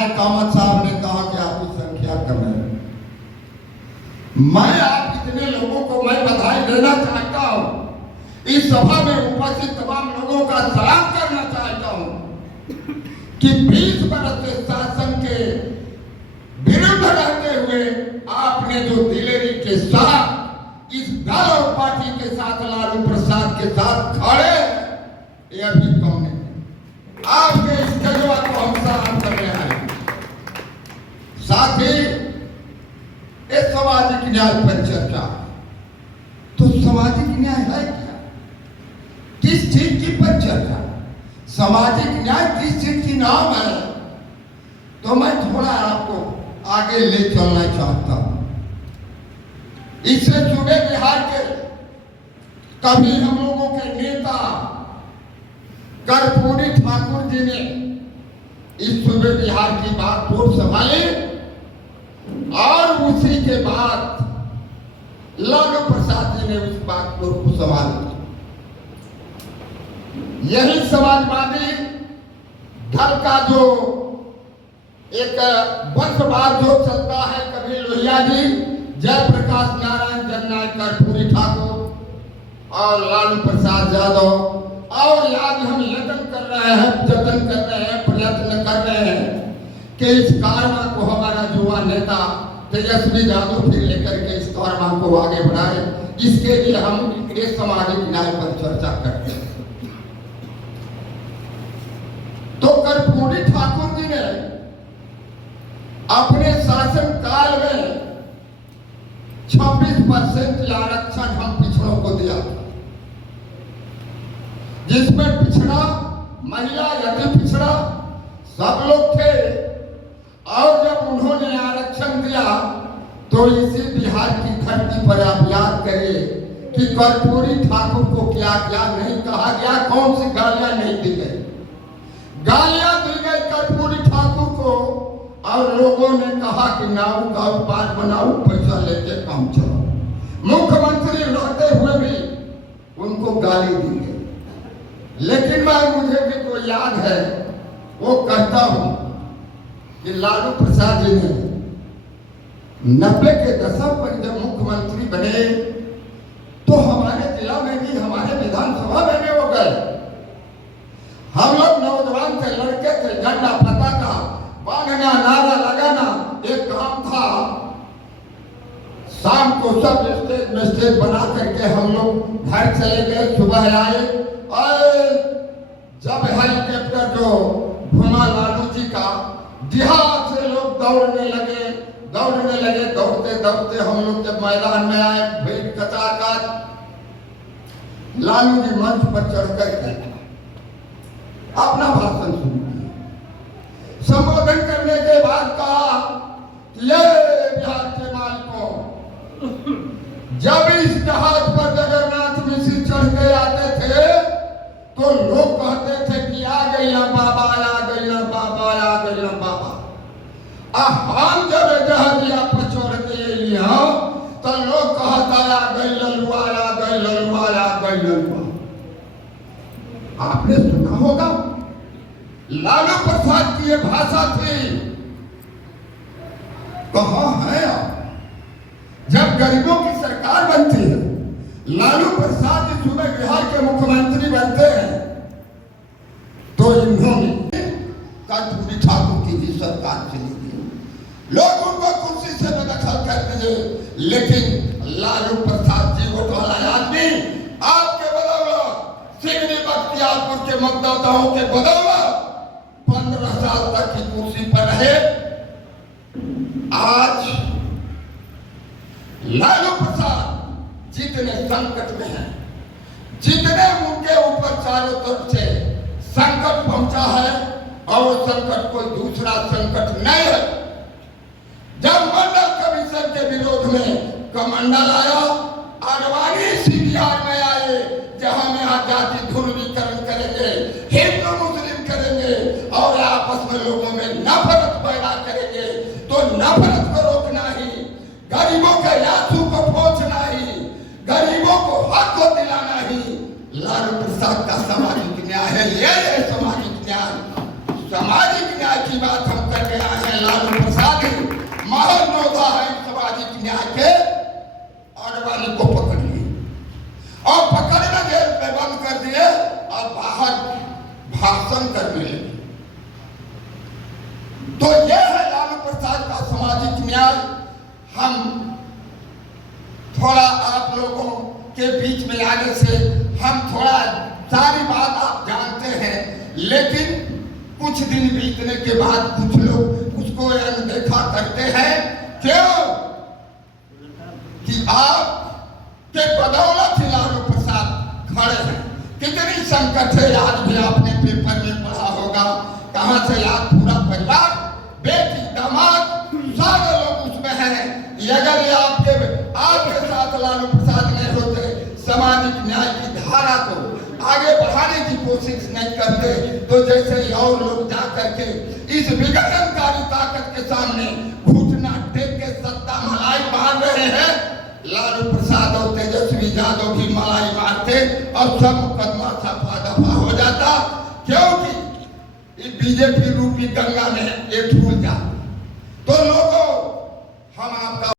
विधायक कामत साहब ने कहा कि आपकी संख्या कम है। मैं आप इतने लोगों को मैं बधाई देना चाहता हूं, इस सभा में उपस्थित तमाम लोगों का सलाम करना चाहता हूं कि 20 वर्ष से शासन के विरुद्ध रहते हुए आपने जो दिलेरी के साथ इस दल और पार्टी के साथ लालू प्रसाद के साथ खड़े, ये अभी कम नहीं। आपके इस जज्बा को हम सलाम कर रहे हैं। साथ ही इस सामाजिक न्याय पर चर्चा, तो सामाजिक न्याय है क्या? किस चीज की पर चर्चा? सामाजिक न्याय किस चीज की नाम है? तो मैं थोड़ा आपको आगे ले चलना चाहता हूं। इससे सूबे बिहार के कभी हम लोगों के नेता कर्पूरी ठाकुर जी ने इस सूबे बिहार की बात को संभाली और उसी के बाद लालू प्रसाद जी ने उस बात को संभाली। यही समाजवादी दल का जो एक वंशवाद जो चलता है, कभी लोहिया जी, जयप्रकाश नारायण जननायक, कर्पूरी ठाकुर और लालू प्रसाद यादव, और आज हम यत्न कर रहे हैं, प्रयत्न कर रहे हैं कि इस कारवा को हमारा युवा नेता तेजस्वी यादव फिर लेकर के इस कारवा को आगे बढ़ाए। इसके लिए हम इस सामाजिक न्याय पर चर्चा करते हैं। तो कर्पूरी ठाकुर जी ने अपने शासन काल में 26% आरक्षण हम पिछड़ों को दिया, जिसमें पिछड़ा, महिला, अति पिछड़ा सब लोग थे। और जब उन्होंने आरक्षण दिया तो इसी बिहार की धरती पर आप याद करिए कि कर्पूरी ठाकुर को क्या क्या नहीं कहा गया, कौन सी गालियां नहीं दी गई। गालियां दी गई कर्पूरी ठाकुर को, और लोगों ने कहा कि नाव का उत्पाद बनाओ, पैसा लेके काम चलाओ। मुख्यमंत्री रहते हुए भी उनको गाली दी गई। लेकिन मुझे भी तो याद है, वो कहता हूं कि लालू प्रसाद जी ने 90 के दशक पर जब मुख्यमंत्री बने तो हमारे जिला में भी, हमारे विधानसभा में भी वो गए। हम लोग नौजवान थे, लड़के थे, झंडा पताका बांधना, नारा लगाना एक काम था। शाम को सब स्टेज बना करके हम लोग घर चले गए, सुबह आए और जब हेलीकॉप्टर जो घुमा लालू जी का, देहात से लोग दौड़ने लगे। दौड़ते दौड़ते हम लोग जब मैदान में आए, भीड़ कतार, लालू जी मंच पर चढ़ कर अपना भाषण शुरू किया। संबोधन करने के बाद कहा, ये बिहार के मालिकों, जब इस जहाज पर जगन्नाथ मिश्र चढ़ के आते थे तो लोग कहते थे कि आ गई ना बाबा, आ गई ना बाबा, आ गई ना बाबा। हम जब जहाजिया पर चढ़ के लिया तो लोग कहता आ गई ललुआ, आ गई ललुआ, आ गई ललुआ। आपने सुना होगा, लालू प्रसाद की ये भाषा थी। कहां है आप? जब गरीबों की सरकार बनती है, लालू प्रसाद जी सूबे बिहार के मुख्यमंत्री बनते हैं, तो इन्होंने कर्पूरी ठाकुर की भी सरकार चली गई। लोग उनको कुर्सी से बेदखल कर दिए, लेकिन लालू प्रसाद जी वोट वाला आदमी आपके बदौलत, सिगनी बख्तियारपुर के मतदाताओं के बदौलत 15 साल तक की कुर्सी पर रहे। आज लालू प्रसाद जितने संकट में हैं, जितने उनके ऊपर चारों तरफ से संकट पहुंचा है, और संकट कोई दूसरा संकट नहीं है। जब मंडल कमीशन के विरोध में कमंडल आया, आडवाणी सीबीआई में आए, जहां में जाति ध्रुवीकरण करेंगे, हिंदू मुस्लिम करेंगे और आपस में लोगों में नफरत पैदा करेंगे, तो नफरत को रोकना ही, गरीबों के आंसू को पोंछना ही, गरीबों को हक को दिलाना ही लालू प्रसाद का सामाजिक न्याय है। ये सामाजिक न्याय की बात हम कर रहे हैं। करने लगी। तो यह है लालू प्रसाद का सामाजिक न्याय। हम थोड़ा आप लोगों के बीच में आने से हम थोड़ा सारी बात आप जानते हैं, लेकिन कुछ दिन बीतने के बाद कुछ लोग उसको अनदेखा करते हैं। क्यों? कि आप के बदौलत ही लालू प्रसाद खड़े हैं। कितनी संकट है, आज भी आपने पेपर में पढ़ा होगा, कहां से आज पूरा परिवार, बेटी, दामाद, सारे लोग उसमें हैं। अगर ये आपके साथ लालू प्रसाद नहीं होते, सामाजिक न्याय की धारा को आगे बढ़ाने की कोशिश नहीं करते, तो जैसे ही और लोग जा करके इस विघटनकारी ताकत के सामने घुटना टेक के सत्ता मलाई मार रहे हैं, लालू प्रसाद और तेजस्वी यादव भी मलाई मारते और सब मुकदमा सफा दफा हो जाता। क्योंकि बीजेपी रूपी गंगा में ये धूल जा, तो लोगों